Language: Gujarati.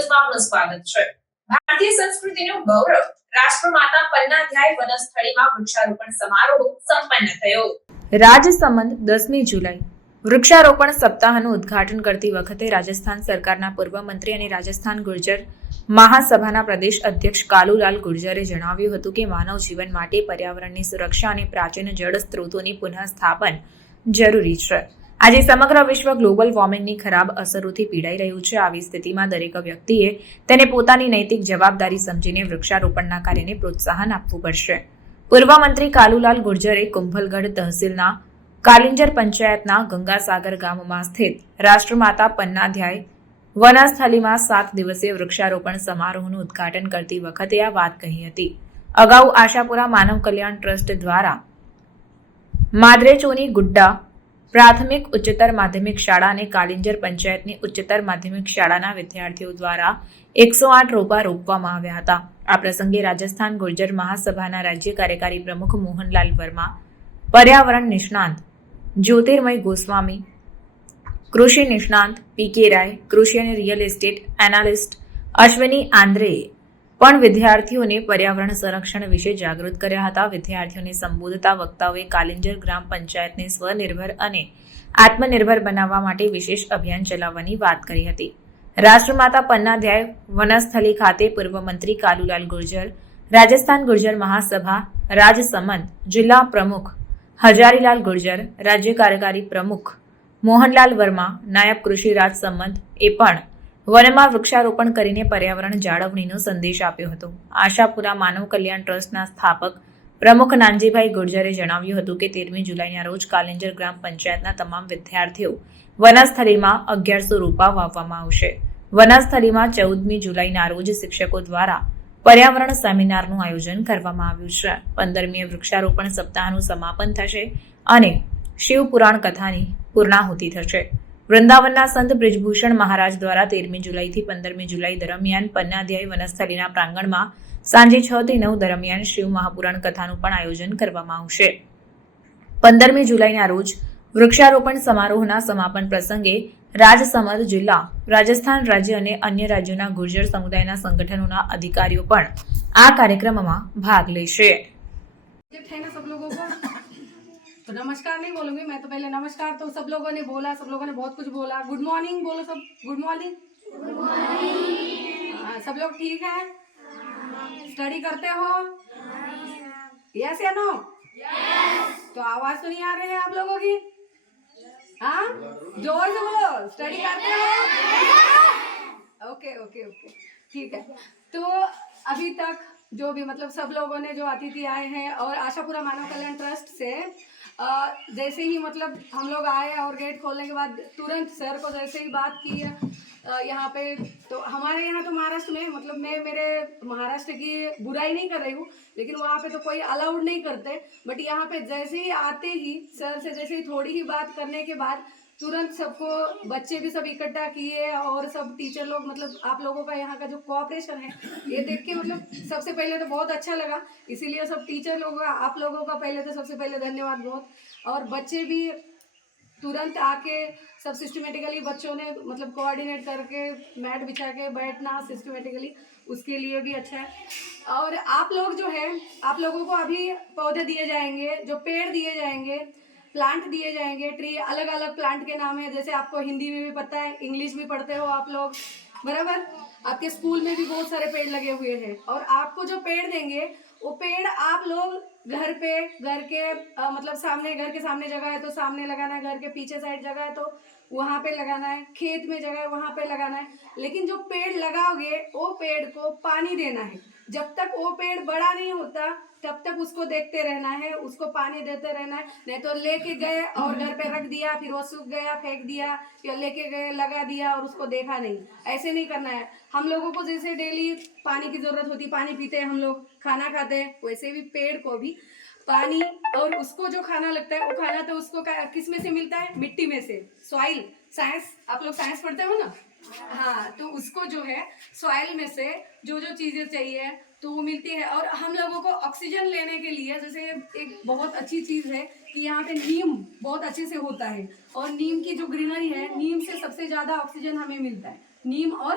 ન્યૂઝમાં સ્વાગત છે. ભારતીય સંસ્કૃતિનું ગૌરવ રાષ્ટ્રમાતા પન્નાધ્યાય વનસ્થળીમાં વૃક્ષારોપણ સમારોહ સંપન્ન થયો. રાજસમંદ દસમી જુલાઈ. વૃક્ષારોપણ સપ્તાહનું ઉદ્ઘાટન કરતી વખતે રાજસ્થાન સરકારના પૂર્વ મંત્રી અને રાજસ્થાન ગુર્જર મહાસભાના પ્રદેશ અધ્યક્ષ કાલુલાલ ગુર્જરે જણાવ્યું હતું કે માનવ જીવન માટે પર્યાવરણની સુરક્ષા અને પ્રાચીન જળ સ્ત્રોતોની પુનઃસ્થાપન જરૂરી છે. આજે સમગ્ર વિશ્વ ગ્લોબલ વોર્મિંગની ખરાબ અસરોથી પીડાઈ રહ્યું છે. આવી સ્થિતિમાં દરેક વ્યક્તિએ તેને પોતાની નૈતિક જવાબદારી સમજીને વૃક્ષારોપણના કાર્યને પ્રોત્સાહન આપવું પડશે. પૂર્વ મંત્રી કાલુલાલ ગુર્જરે કુંભલગઢ તહસીલના કાલિંજર પંચાયતના ગંગાસાગર ગામમાં સ્થિત રાષ્ટ્રમાતા પન્નાધ્યાય વનસ્થલીમાં સાત દિવસીય વૃક્ષારોપણ સમારોહનું ઉદ્ઘાટન કરતી વખતે આ વાત કહી હતી. અગાઉ આશાપુરા માનવ કલ્યાણ ટ્રસ્ટ દ્વારા માદરેચોની ગુડ્ડા પ્રાથમિક ઉચ્ચતર માધ્યમિક શાળા અને કાલિંજર પંચાયતની ઉચ્ચતર માધ્યમિક શાળાના વિદ્યાર્થીઓ દ્વારા એકસો આઠ રોપા રોપવામાં આવ્યા હતા. આ પ્રસંગે રાજસ્થાન ગુર્જર મહાસભાના રાજ્ય કાર્યકારી પ્રમુખ મોહનલાલ વર્મા, પર્યાવરણ નિષ્ણાંત જ્યોતિર્મય ગોસ્વામી, કૃષિ નિષ્ણાંત પી કે રાય, કૃષિ અને રિયલ એસ્ટેટ એનાલિસ્ટ અશ્વિની આંદ્રેએ પણ વિદ્યાર્થીઓને પર્યાવરણ સંરક્ષણ વિશે જાગૃત કર્યા હતા. વિદ્યાર્થીઓને સંબોધતા વક્તાઓએ કાલિંજર ગ્રામ પંચાયતને સ્વનિર્ભર અને આત્મનિર્ભર બનાવવા માટે વિશેષ અભિયાન ચલાવવાની વાત કરી હતી. રાષ્ટ્રમાતા પન્નાધ્યાય વનસ્થલી ખાતે પૂર્વ મંત્રી કાલુલાલ ગુર્જર, રાજસ્થાન ગુર્જર મહાસભા રાજસમંદ જિલ્લા પ્રમુખ હજારીલાલ ગુર્જર, રાજ્ય કાર્યકારી પ્રમુખ મોહનલાલ વર્મા, નાયબ કૃષિ રાજ સંમત એ પણ વનમાં વૃક્ષારોપણ કરીને પર્યાવરણ જાળવણીનો સંદેશ આપ્યો હતો. આશાપુરા માનવ કલ્યાણ ટ્રસ્ટના સ્થાપક પ્રમુખ નાનજીભાઈ ગુર્જરે જણાવ્યું હતું કે તેરમી જુલાઈના રોજ કાલેન્જર ગ્રામ પંચાયતના તમામ વિદ્યાર્થીઓ વનસ્થળીમાં અગિયારસો રૂપા વાવવામાં આવશે. વનસ્થળીમાં ચૌદમી જુલાઈના રોજ શિક્ષકો દ્વારા પર્યાવરણ સેમિનારનું આયોજન કરવામાં આવ્યું છે. પંદરમીએ વૃક્ષારોપણ સપ્તાહનું સમાપન થશે અને શિવ પુરાણ કથાની પૂર્ણાહુતિ થશે. વૃંદાવનના સંત બ્રિજભૂષણ મહારાજ દ્વારા તેરમી જુલાઈથી પંદરમી જુલાઈ દરમિયાન પન્નાધ્યાય વનસ્થલીના પ્રાંગણમાં સાંજે છ થી નવ દરમિયાન શિવ મહાપુરાણ કથાનું પણ આયોજન કરવામાં આવશે. પંદરમી જુલાઈના રોજ વૃક્ષારોપણ સમારોહના સમાપન પ્રસંગે રાજસમંદ જિલ્લા, રાજસ્થાન રાજ્ય અને અન્ય રાજ્યોના ગુર્જર સમુદાયના સંગઠનોના અધિકારીઓ પણ આ કાર્યક્રમમાં ભાગ લેશે. तो नमस्कार नहीं बोलूँगी मैं तो पहले नमस्कार तो सब लोगों ने बोला सब लोगों ने बहुत कुछ बोला। गुड मॉर्निंग बोलो सब गुड मॉर्निंग हाँ, सब लोग ठीक है? स्टडी करते हो? यस या नो तो आवाज़ तो नहीं आ रही है आप लोगों की? हाँ? ज़ोर से बोलो स्टडी करते हो? ओके ओके ओके ठीक है। तो अभी तक जो भी मतलब सब लोगों ने जो अतिथि आए हैं और आशापुरा मानव कल्याण ट्रस्ट से जैसे ही मतलब हम लोग आए और गेट खोलने के बाद तुरंत सर को जैसे ही बात की है यहाँ पे तो हमारे यहाँ तो महाराष्ट्र में मतलब मैं मेरे महाराष्ट्र की बुराई नहीं कर रही हूँ, लेकिन वहाँ पे तो कोई अलाउड नहीं करते। बट यहाँ पे जैसे ही आते ही, सर से जैसे ही थोड़ी ही बात करने के बाद तुरंत सबको बच्चे भी सब इकट्ठा किए और सब टीचर लोग मतलब आप लोगों का यहाँ का जो कोऑपरेशन है, ये देख के मतलब सबसे पहले तो बहुत अच्छा लगा। इसीलिए सब टीचर लोगों का, आप लोगों का पहले तो सबसे पहले धन्यवाद बहुत। और बच्चे भी तुरंत आके सब सिस्टमेटिकली बच्चों ने मतलब कोऑर्डिनेट करके मैट बिछा के बैठना सिस्टमेटिकली उसके लिए भी अच्छा है। और आप लोग जो है, आप लोगों को अभी पौधे दिए जाएँगे, जो पेड़ दिए जाएँगे प्लांट दिए जाएँगे ट्री अलग अलग प्लांट के नाम है। जैसे आपको हिंदी में भी पता है इंग्लिश भी पढ़ते हो आप लोग। बराबर? आपके स्कूल में भी बहुत सारे पेड़ लगे हुए हैं। और आपको जो पेड़ देंगे वो पेड़ आप लोग घर पे घर के आ, मतलब सामने घर के सामने जगह है तो सामने लगाना है घर के पीछे साइड जगह है तो वहाँ पे लगाना है, खेत में जगह है, वहाँ पे लगाना है। लेकिन जो पेड़ लगाओगे, वो पेड़ को पानी देना है। जब तक वो पेड़ बड़ा नहीं होता, तब तक उसको देखते रहना है, उसको पानी देते रहना है। नहीं तो लेके गए और घर पे रख दिया, फिर वो सूख गया, फेंक दिया, या लेके गए, लगा दिया और उसको देखा नहीं। ऐसे नहीं करना है। हम लोगों को जैसे डेली पानी की ज़रूरत होती, पानी पीते हैं हम लोग, खाना खाते हैं, वैसे भी पेड़ को भी पानी और उसको जो खाना लगता है, वो खाना तो उसको किसमें से मिलता है? मिट्टी में से। सॉइल साइंस आप लोग साइंस पढ़ते हो ना? हाँ तो उसको जो है सॉइल में से जो जो चीज़ें चाहिए तो वो मिलती है। और हम लोगों को ऑक्सीजन लेने के लिए, जैसे एक बहुत अच्छी चीज़ है कि यहाँ पे नीम बहुत अच्छे से होता है। और नीम की जो ग्रीनरी है, नीम से सबसे ज़्यादा ऑक्सीजन हमें मिलता है। नीम और